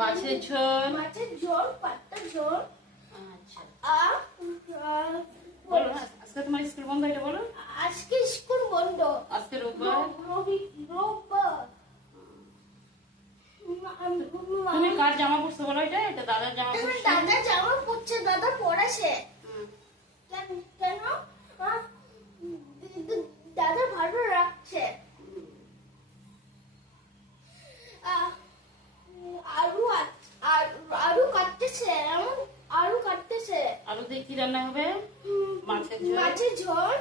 মাছের ঝোল। মাছের ঝোল, পাতলা ঝোল। আচ্ছা বলো, আজকে তোমার স্কুল বন্ধ, এটা বলো। আজকে স্কুল বন্ধ, আজকে রোববার। রোববার। তুমি কার জামা পরছো বলো? এটা এটা দাদার জামা আমার পরছো। দাদা জামা পরছে, দাদা পড়াছে। কেন দাদা ভালো রাখছে। আলু কাটতেছে, আলু কাটতেছে। আলু দিয়ে কি রান্না হবে? মাছের ঝোল। মাছের ঝোল,